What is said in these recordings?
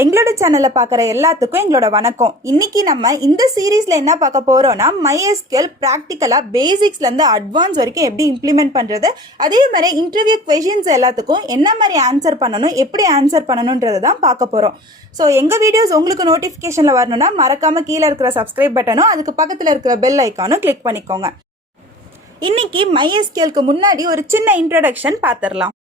எங்களோட சேனலை பார்க்குற எல்லாத்துக்கும் எங்களோட வணக்கம். இன்னைக்கு நம்ம இந்த சீரீஸில் என்ன பார்க்க போகிறோம்னா MySQL ப்ராக்டிக்கலாக பேசிக்ஸ்லேருந்து அட்வான்ஸ் வரைக்கும் எப்படி இம்ப்ளிமெண்ட் பண்ணுறது, அதே மாதிரி இன்டர்வியூ கொஷின்ஸ் எல்லாத்துக்கும் என்ன மாதிரி ஆன்சர் பண்ணணும், எப்படி ஆன்சர் பண்ணணுன்றதை தான் பார்க்க போகிறோம். ஸோ எங்கள் வீடியோஸ் உங்களுக்கு நோட்டிஃபிகேஷனில் வரணும்னா மறக்காமல் கீழே இருக்கிற சப்ஸ்கிரைப் பட்டனும் அதுக்கு பக்கத்தில் இருக்கிற பெல் ஐக்கானும் கிளிக் பண்ணிக்கோங்க. இன்னைக்கு MySQLக்கு முன்னாடி ஒரு சின்ன இன்ட்ரடக்ஷன் பார்த்துடலாம்.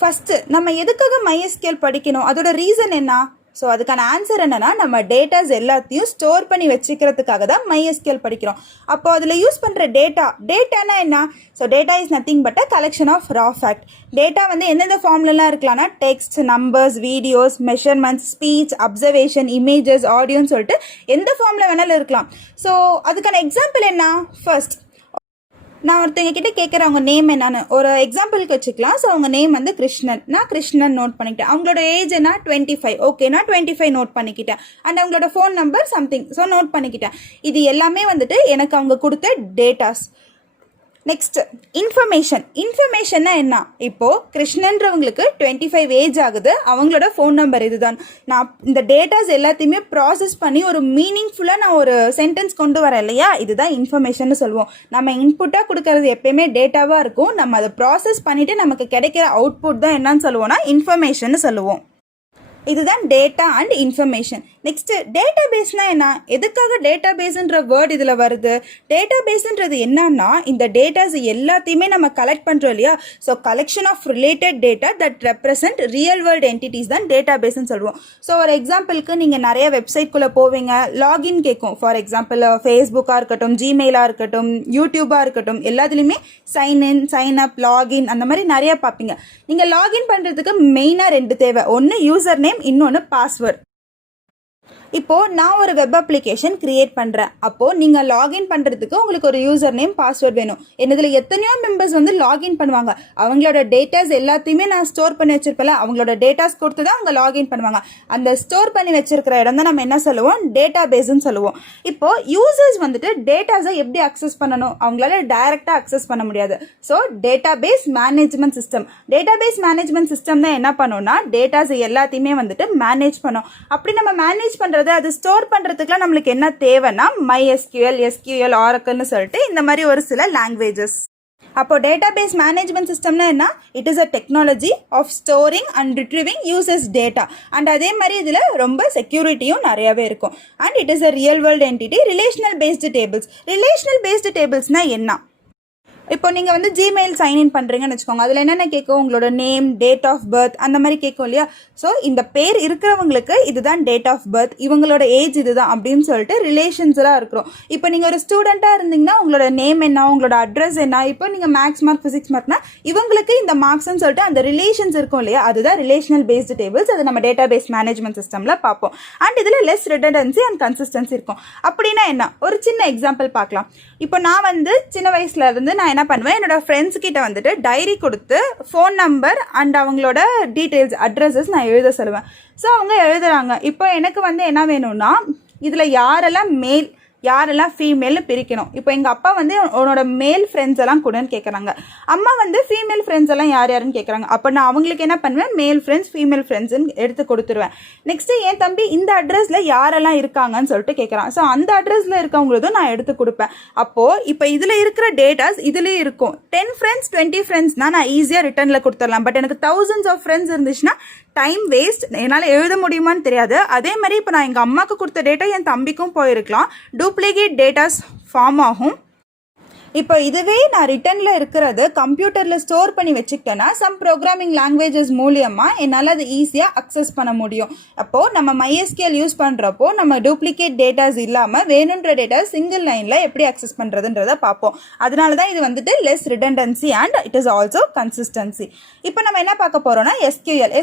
ஃபஸ்ட்டு நம்ம எதுக்காக MySQL படிக்கணும், அதோட ரீசன் என்ன? ஸோ அதுக்கான ஆன்சர் என்னென்னா, நம்ம டேட்டாஸ் எல்லாத்தையும் ஸ்டோர் பண்ணி வச்சுக்கிறதுக்காக தான் MySQL படிக்கிறோம். அப்போ அதில் யூஸ் பண்ணுற டேட்டானா என்ன? So data is nothing but a collection of raw fact. Data வந்து எந்தெந்த ஃபார்ம்லலாம் இருக்கலாம்னா text, numbers, videos, measurements, speech, observation, images, ஆடியோன்னு சொல்லிட்டு எந்த ஃபார்மில் வேணாலும் இருக்கலாம். ஸோ அதுக்கான எக்ஸாம்பிள் என்ன? ஃபர்ஸ்ட் நான் ஒருத்தங்க கிட்ட கேட்குறேன் அவங்க நேம் என்னன்னு ஒரு எக்ஸாம்பிளுக்கு வச்சுக்கலாம். ஸோ அவங்க நேம் வந்து கிருஷ்ணன். நான் கிருஷ்ணன் நோட் பண்ணிக்கிட்டேன். அவங்களோட ஏஜ் என்ன 25. ஓகே, நான் 25 நோட் பண்ணிக்கிட்டேன். அண்ட் அவங்களோட phone number something, so note பண்ணிக்கிட்டேன். இது எல்லாமே வந்துட்டு எனக்கு அவங்க கொடுத்த டேட்டாஸ். நெக்ஸ்ட் இன்ஃபர்மேஷன்னா என்ன? இப்போது கிருஷ்ணன்றவங்களுக்கு 25 ஏஜ் ஆகுது, அவங்களோட ஃபோன் நம்பர் இதுதான். நான் இந்த டேட்டாஸ் எல்லாத்தையுமே ப்ராசஸ் பண்ணி ஒரு மீனிங்ஃபுல்லாக நான் ஒரு சென்டென்ஸ் கொண்டு வரேன் இல்லையா, இதுதான் இன்ஃபர்மேஷன் சொல்லுவோம். நம்ம இன்புட்டாக கொடுக்கறது எப்பயுமே டேட்டாவாக இருக்கும். நம்ம அதை ப்ராசஸ் பண்ணிவிட்டு நமக்கு கிடைக்கிற அவுட்புட் தான் என்னன்னு சொல்லுவோம்னா இன்ஃபர்மேஷன் சொல்லுவோம். இதுதான் டேட்டா அண்ட் இன்ஃபர்மேஷன். நெக்ஸ்ட்டு டேட்டாபேஸ்னா என்ன? எதுக்காக டேட்டாபேஸ்ன்ற வேர்ட் இதில் வருது? டேட்டாபேஸ்ன்றது என்னன்னா, இந்த டேட்டாஸ் எல்லாத்தையுமே நம்ம கலெக்ட் பண்ணுறோம் இல்லையா, so collection of related data that represent real world entities தான் டேட்டாபேஸ்ன்னு சொல்லுவோம். ஸோ ஒரு எக்ஸாம்பிளுக்கு நீங்கள் நிறைய வெப்சைட்குள்ளே போவீங்க, லாகின் கேட்கும். ஃபார் எக்ஸாம்பிள் ஃபேஸ்புக்காக இருக்கட்டும், ஜிமெயிலாக இருக்கட்டும், யூடியூபாக இருக்கட்டும், எல்லாத்துலேயுமே sign in, sign up, login அந்த மாதிரி நிறைய பார்ப்பீங்க. நீங்கள் லாகின் பண்ணுறதுக்கு மெயினாக 2 தேவை. ஒன்று யூசர் நேம், இன்னொன்று பாஸ்வேர்ட். இப்போது நான் ஒரு வெப் அப்ளிகேஷன் கிரியேட் பண்ணுறேன். அப்போது நீங்கள் லாகின் பண்ணுறதுக்கு உங்களுக்கு ஒரு யூசர் நேம், பாஸ்வேர்ட் வேணும். என்னதில் எத்தனையோ மெம்பர்ஸ் வந்து லாகின் பண்ணுவாங்க. அவங்களோட டேட்டாஸ் எல்லாத்தையுமே நான் ஸ்டோர் பண்ணி வச்சிருப்பேன். அவங்களோட டேட்டாஸ் கொடுத்து தான் அவங்க லாகின் பண்ணுவாங்க. அந்த ஸ்டோர் பண்ணி வச்சிருக்கிற இடம் தான் நம்ம என்ன சொல்லுவோம்? டேட்டா பேஸ்ன்னு சொல்லுவோம். இப்போது யூசர்ஸ் வந்துட்டு டேட்டாஸை எப்படி அக்சஸ் பண்ணணும்? அவங்களால டைரெக்டாக அக்சஸ் பண்ண முடியாது. ஸோ டேட்டாபேஸ் மேனேஜ்மெண்ட் சிஸ்டம் தான் என்ன பண்ணோம்னா டேட்டாஸ் எல்லாத்தையுமே வந்துட்டு மேனேஜ் பண்ணும். அப்படி நம்ம மேனேஜ் பண்ணுறது, அது ஸ்டோர் பண்ணுறதுக்குலாம் நம்மளுக்கு என்ன தேவைன்னா MySQL, SQL, Oracleன்னு சொல்லிட்டு இந்த மாதிரி ஒரு சில லாங்குவேஜஸ். அப்போ டேட்டாபேஸ் மேனேஜ்மெண்ட் சிஸ்டம்னா என்ன? It is a technology of storing and retrieving users data. And அதே மாதிரி இதில் ரொம்ப செக்யூரிட்டியும் நிறையாவே இருக்கும். And it is a real world entity. Relational based டேபிள்ஸ்னால் என்ன? இப்போ நீங்கள் வந்து ஜிமெயில் சைன்இன் பண்ணுறீங்கன்னு வச்சுக்கோங்க. அதில் என்னென்ன கேட்கும்? உங்களோட நேம், டேட் ஆஃப் பர்த் அந்த மாதிரி கேட்கும் இல்லையா. ஸோ இந்த பேர் இருக்கிறவங்களுக்கு இதுதான் டேட் ஆஃப் பர்த், இவங்களோட ஏஜ் இதுதான் அப்படின்னு சொல்லிட்டு ரிலேஷன்ஸ்லாம் இருக்கிறோம். இப்போ நீங்கள் ஒரு ஸ்டூடெண்ட்டாக இருந்தீங்கன்னா உங்களோட நேம் என்ன, உங்களோட அட்ரஸ் என்ன, இப்போ நீங்கள் மேக்ஸ் மார்க், ஃபிசிக்ஸ் மார்க்னா இவங்களுக்கு இந்த மார்க்ஸ்ன்னு சொல்லிட்டு அந்த ரிலேஷன்ஸ் இருக்கும் இல்லையா, அதுதான் ரிலேஷனல் பேஸ்டு டேபிள்ஸ். அது நம்ம டேட்டாபேஸ் மேனேஜ்மெண்ட் சிஸ்டமில் பார்ப்போம். அண்ட் இதில் லெஸ் ரிடண்டன்சி அண்ட் கன்சிஸ்டன்சி இருக்கும். அப்படின்னா என்ன? ஒரு சின்ன எக்ஸாம்பிள் பார்க்கலாம். இப்போ நான் வந்து சின்ன வயசுல இருந்து நான் என்ன பண்ணுவேன், என்னோட ஃப்ரெண்ட்ஸ் கிட்ட வந்துட்டு டைரி கொடுத்து ஃபோன் நம்பர் அண்ட் அவங்களோட டீட்டெயில்ஸ், அட்ரஸஸ் நான் எழுத சொல்லுவேன். ஸோ அவங்க எழுதுறாங்க. இப்போ எனக்கு வந்து என்ன வேணும்னா, இதில் யாரெல்லாம் மேல், யாரெல்லாம் ஃபீமேல்னு பிரிக்கணும். இப்போ எங்கள் அப்பா வந்து உன்னோட மேல் ஃப்ரெண்ட்ஸ் எல்லாம் கூடன்னு கேட்குறாங்க. அம்மா வந்து ஃபீமேல் ஃப்ரெண்ட்ஸ் எல்லாம் யாருன்னு கேட்குறாங்க. அப்போ நான் அவங்களுக்கு என்ன பண்ணுவேன்? மேல் ஃப்ரெண்ட்ஸ், ஃபீமேல் ஃப்ரெண்ட்ஸ்ன்னு எடுத்து கொடுத்துருவேன். நெக்ஸ்ட்டு என் தம்பி இந்த அட்ரஸில் யாரெல்லாம் இருக்காங்கன்னு சொல்லிட்டு கேட்குறான். ஸோ அந்த அட்ரஸில் இருக்கவங்களதும் நான் எடுத்து கொடுப்பேன். அப்போது இப்போ இதில் இருக்கிற டேட்டாஸ் இதுலேயும் இருக்கும். 10 ஃப்ரெண்ட்ஸ், 20 ஃப்ரெண்ட்ஸ்னால் நான் ஈஸியாக ரிட்டர்னில் கொடுத்துடலாம். பட் எனக்கு thousands ஆஃப் ஃப்ரெண்ட்ஸ் இருந்துச்சுன்னா டைம் வேஸ்ட், என்னால் எழுத முடியுமான்னு தெரியாது. அதே மாதிரி இப்போ நான் எங்கள் அம்மாவுக்கு கொடுத்த டேட்டா என் தம்பிக்கும் போயிருக்கலாம். டூப்ளிகேட் டேட்டாஸ் ஃபார்ம் ஆகும். இப்போ இதுவே நான் ரிட்டர்னில் இருக்கிறது கம்ப்யூட்டரில் ஸ்டோர் பண்ணி வச்சுக்கிட்டேன்னா சம் ப்ரோக்ராமிங் லாங்குவேஜஸ் மூலியமாக என்னால் அது ஈஸியாக அக்சஸ் பண்ண முடியும். அப்போது நம்ம MySQL யூஸ் பண்ணுறப்போ நம்ம டூப்ளிகேட் டேட்டாஸ் இல்லாமல் வேணுன்ற டேட்டா சிங்கிள் லைனில் எப்படி அக்சஸ் பண்ணுறதுன்றதை பார்ப்போம். அதனால தான் இது வந்துட்டு less redundancy and it is also consistency. இப்போ நம்ம என்ன பார்க்க போகிறோம்னா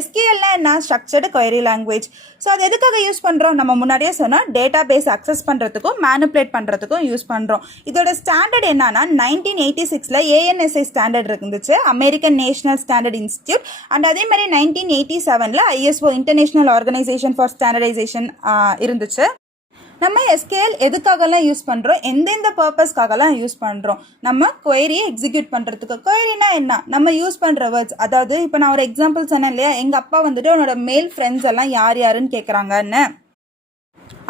SQLனா என்ன? Structured query language. ஸோ அது எதுக்காக யூஸ் பண்ணுறோம்? நம்ம முன்னாடியே சொன்னால் டேட்டா பேஸ் அக்சஸ் பண்ணுறதுக்கும் மேனிப்புலேட் பண்ணுறதுக்கும் யூஸ் பண்ணுறோம். இதோட ஸ்டாண்டர்ட் என்னன்னா 1986ல ANSI ஸ்டாண்டர்ட் இருந்துச்சு, American national standard institute. And அதே மாதிரி 1987ல ISO, international organisation for standardisation இருந்துச்சு. நம்ம SQL எதுக்காகலாம் யூஸ் பண்ணுறோம், எந்தெந்த பர்பஸ்க்காகலாம் யூஸ் பண்ணுறோம், நம்ம query எக்ஸிக்யூட் பண்ணுறதுக்கு. queryனா என்ன, நம்ம யூஸ் பண்ணுற வேர்ட்ஸ். அதாவது இப்போ நான் ஒரு எக்ஸாம்பிள் சொன்னேன் இல்லையா, எங்கள் அப்பா வந்துட்டு உன்னோட மேல் ஃப்ரெண்ட்ஸ் எல்லாம் யார் யாருன்னு கேட்குறாங்கன்னு.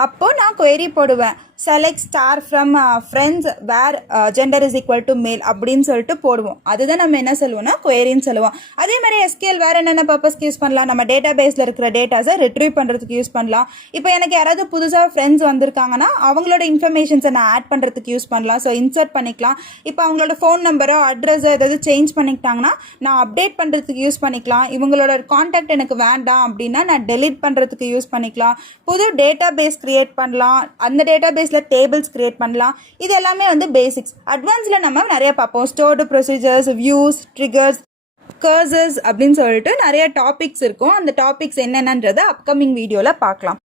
அப்போது நான் query போடுவேன், select star from friends where gender is equal to male அப்படின்னு சொல்லிட்டு போடுவோம். அதுதான் நம்ம என்ன சொல்லுவோம்னா queryன்னு சொல்லுவோம். அதே மாதிரி SQL வேறு என்னென்ன பர்பஸ்க்கு யூஸ் பண்ணலாம், நம்ம டேட்டா பேஸில் இருக்கிற டேட்டாஸை ரிட்ரீவ் பண்ணுறதுக்கு யூஸ் பண்ணலாம். இப்போ எனக்கு யாராவது புதுசாக ஃப்ரெண்ட்ஸ் வந்திருக்காங்கன்னா அவங்களோட இன்ஃபர்மேஷன்ஸை நான் ஆட் பண்ணுறதுக்கு யூஸ் பண்ணலாம். ஸோ இன்சர்ட் பண்ணிக்கலாம். இப்போ அவங்களோட ஃபோன் நம்பரோ அட்ரஸோ ஏதாவது சேஞ்ச் பண்ணிக்கிட்டாங்கன்னா நான் அப்டேட் பண்ணுறதுக்கு யூஸ் பண்ணிக்கலாம். இவங்களோட காண்டாக்ட் எனக்கு வேண்டாம் அப்படின்னா நான் டெலீட் பண்ணுறதுக்கு யூஸ் பண்ணிக்கலாம். புது டேட்டா பேஸ் கிரியேட் பண்ணலாம். அந்த டேட்டா பேஸ் டேபிள்ஸ் கிரியேட் பண்ணலாம். இது எல்லாமே வந்து பேசிக்ஸ். அட்வான்ஸில் நம்ம நிறைய பார்ப்போம். Stored procedures, views, triggers, cursors அப்படின்னு சொல்லிட்டு நிறைய டாபிக்ஸ் இருக்கும். அந்த டாபிக்ஸ் என்னென்னன்றதை அப்கமிங் வீடியோவில் பார்க்கலாம்.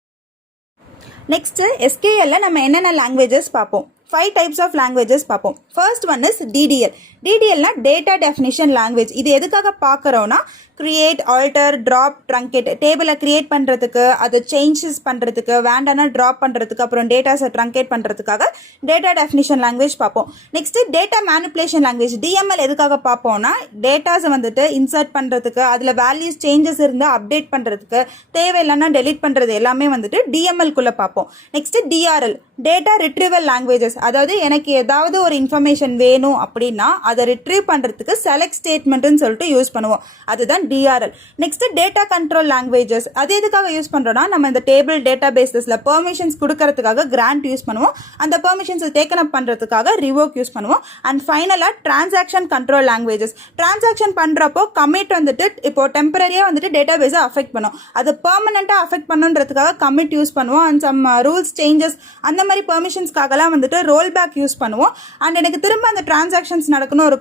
நெக்ஸ்ட்டு SQLல நம்ம என்னென்ன லாங்குவேஜஸ் பார்ப்போம். 5 types of languages பார்ப்போம். First one is DDL. DDLனா டேட்டா டெஃபினிஷன் லாங்குவேஜ். இது எதுக்காக பார்க்குறோன்னா கிரியேட், ஆல்டர், ட்ராப், ட்ரங்கேட், டேபிளை கிரியேட் பண்ணுறதுக்கு, அதை சேஞ்சஸ் பண்ணுறதுக்கு, வேண்டானா ட்ராப் பண்ணுறதுக்கு, அப்புறம் டேட்டாஸை ட்ரங்கேட் பண்ணுறதுக்காக டேட்டா டெஃபினிஷன் லாங்குவேஜ் பார்ப்போம். Next data manipulation language DML எதுக்காக பார்ப்போம்னா டேட்டாஸை வந்துட்டு இன்சர்ட் பண்ணுறதுக்கு, அதில் வேல்யூஸ் சேஞ்சஸ் இருந்தால் அப்டேட் பண்ணுறதுக்கு, தேவையில்லைன்னா டெலீட் பண்ணுறது எல்லாமே வந்துட்டு DMLக்குள்ளே பார்ப்போம். Next DRL data retrieval languages. அதாவது எனக்கு ஏதாவது ஒரு இன்ஃபர்மேஷன் வேணும் அப்படின்னா அதை ரிட்ரீவ் பண்ணுறதுக்கு செலக்ட் ஸ்டேட்மெண்ட்னு சொல்லிட்டு யூஸ் பண்ணுவோம். அதுதான் DRL. Next data control languages. அது எதுக்காக யூஸ் பண்ணுறோன்னா நம்ம இந்த டேபிள் டேட்டா பேஸஸில் பெர்மிஷன்ஸ் கொடுக்கறதுக்காக கிராண்ட் யூஸ் பண்ணுவோம். அந்த பெர்மிஷன்ஸை டேக்கன் அப் பண்ணுறதுக்காக ரிவோக் யூஸ் பண்ணுவோம். அண்ட் ஃபைனலாக டிரான்சாக்ஷன் கண்ட்ரோல் லாங்குவேஜஸ். டிரான்சாக்ஷன் பண்ணுறப்போ கமிட் வந்துட்டு இப்போ டெம்பரரியாக வந்துட்டு டேட்டா பேஸை அஃபெக்ட் பண்ணும். அது பெர்மனெண்ட்டாக அஃபெக்ட் பண்ணுன்றதுக்காக கமிட் யூஸ் பண்ணுவோம். அண்ட் சம் ரூல்ஸ் சேஞ்சஸ் அந்த மாதிரி பெர்மிஷன்ஸ்க்காகலாம் வந்துட்டு ரோல் பேக் யூஸ் பண்ணுவோம். அண்ட் எனக்கு திரும்ப அந்த டிரான்சாக்ஷன்ஸ் நடக்கணும் ஒரு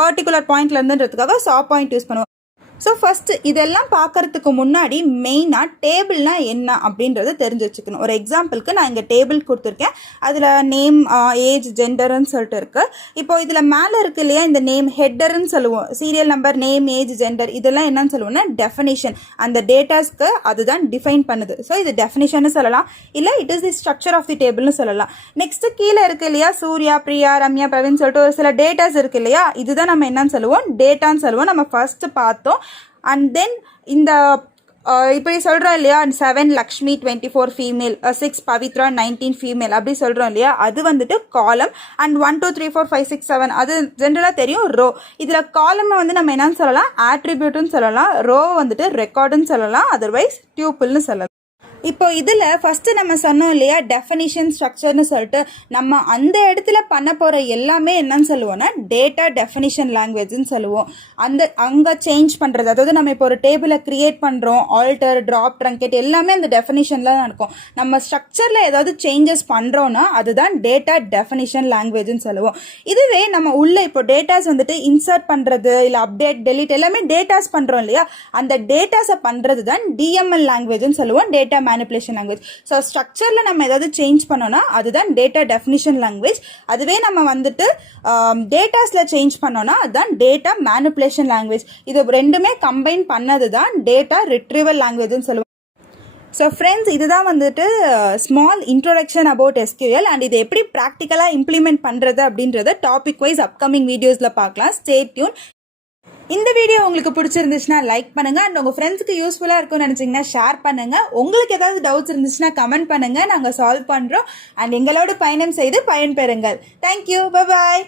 பர்டிகுலர் பாயிண்ட்ல இருந்துன்றதுக்காக ஸ்டாப் பாயிண்ட் யூஸ் பண்ணுவோம். ஸோ ஃபஸ்ட்டு இதெல்லாம் பார்க்கறதுக்கு முன்னாடி மெயினாக டேபிள்னா என்ன அப்படின்றத தெரிஞ்சு வச்சுக்கணும். ஒரு எக்ஸாம்பிளுக்கு நான் இங்கே டேபிள் கொடுத்துருக்கேன். அதில் நேம், ஏஜ், ஜெண்டர்னு சொல்லிட்டு இருக்குது. இப்போ இதில் மேலே இருக்கு இல்லையா இந்த நேம் ஹெட்டர்ன்னு சொல்லுவோம். Serial number, name, age, gender இதெல்லாம் என்னன்னு சொல்லுவோம்னா டெஃபினிஷன். அந்த டேட்டாஸ்க்கு அதுதான் டிஃபைன் பண்ணுது. ஸோ இது டெஃபினிஷன்னு சொல்லலாம், இல்லை it is the structure of the டேபிள்னு சொல்லலாம். நெக்ஸ்ட்டு கீழே இருக்கு இல்லையா சூர்யா, பிரியா, ரம்யா, பிரவீன் சொல்லிட்டு ஒரு சில டேட்டாஸ் இருக்கு இல்லையா, இதுதான் நம்ம என்னன்னு சொல்லுவோம் டேட்டான்னு சொல்லுவோம். நம்ம ஃபர்ஸ்ட் பார்த்தோம். அண்ட் தென் இந்த இப்படி சொல்கிறோம் இல்லையா 7 லக்ஷ்மி 24 ஃபீமேல், 6 பவித்ரா 19 ஃபீமேல் அப்படி சொல்கிறோம் இல்லையா, அது வந்துட்டு காலம். அண்ட் 1 2 3 4 5 6 7 அது ஜென்ரலாக தெரியும் ரோ. இதில் காலமை வந்து நம்ம என்னன்னு சொல்லலாம் ஆட்ரிபியூட்னு சொல்லலாம், ரோ வந்துட்டு ரெக்கார்டுன்னு சொல்லலாம், அதர்வைஸ் டியூப்பிள்னு சொல்லலாம். இப்போ இதில் ஃபஸ்ட்டு நம்ம சொன்னோம் இல்லையா டெஃபினிஷன் ஸ்ட்ரக்சர்னு சொல்லிட்டு, நம்ம அந்த இடத்துல பண்ண போகிற எல்லாமே என்னன்னு சொல்லுவோம்னா டேட்டா டெஃபினிஷன் லாங்குவேஜ்னு சொல்லுவோம். அங்கே சேஞ்ச் பண்ணுறது, அதாவது நம்ம இப்போ ஒரு டேபிளை க்ரியேட் பண்ணுறோம், ஆல்டர், ட்ராப், ட்ரங்கேட் எல்லாமே அந்த டெஃபினிஷனில் தான் இருக்கும். நம்ம ஸ்ட்ரக்சரில் ஏதாவது சேஞ்சஸ் பண்ணுறோன்னா அதுதான் டேட்டா டெஃபினிஷன் லாங்குவேஜ்னு சொல்லுவோம். இதுவே நம்ம உள்ளே இப்போ டேட்டாஸ் வந்துட்டு இன்சர்ட் பண்ணுறது, இல்லை அப்டேட், டெலிட் எல்லாமே டேட்டாஸ் பண்ணுறோம் இல்லையா, அந்த டேட்டாஸை பண்ணுறது தான் DML லாங்குவேஜ்னு சொல்லுவோம், டேட்டா மேனிப்புலேஷன் லாங்குவேஜ். ஸோ ஸ்ட்ரக்சரில் நம்ம ஏதாவது சேஞ்ச் பண்ணோன்னா அதுதான் டேட்டா டெஃபினிஷன் லாங்குவேஜ். அதுவே நம்ம வந்துட்டு டேட்டாஸில் சேஞ்ச் பண்ணோன்னா அதுதான் டேட்டா மேனிப்புலேஷன் லாங்குவேஜ். இது ரெண்டுமே கம்பைன் பண்ணது தான் டேட்டா ரிட்ரீவல் லாங்குவேஜ்னு சொல்லுவோம். ஸோ ஃப்ரெண்ட்ஸ் இதுதான் வந்துட்டு small introduction about SQL. And இது எப்படி ப்ராக்டிக்கலாக இம்ப்ளிமெண்ட் பண்ணுறது அப்படின்றத டாபிக் வைஸ் அப்கமிங் வீடியோஸில் பார்க்கலாம். Stay tune. இந்த வீடியோ உங்களுக்கு பிடிச்சிருந்துச்சுன்னா லைக் பண்ணுங்கள். அண்ட் உங்கள் ஃப்ரெண்ட்ஸுக்கு யூஸ்ஃபுல்லாக இருக்கும்னு நினச்சிங்கன்னா ஷேர் பண்ணுங்கள். உங்களுக்கு ஏதாவது டவுட்ஸ் இருந்துச்சுன்னா கமெண்ட் பண்ணுங்கள், நாங்கள் சால்வ் பண்ணுறோம். அண்ட் எங்களோட பயணம் செய்து பயன்பெறுங்கள். Thank you, bye bye.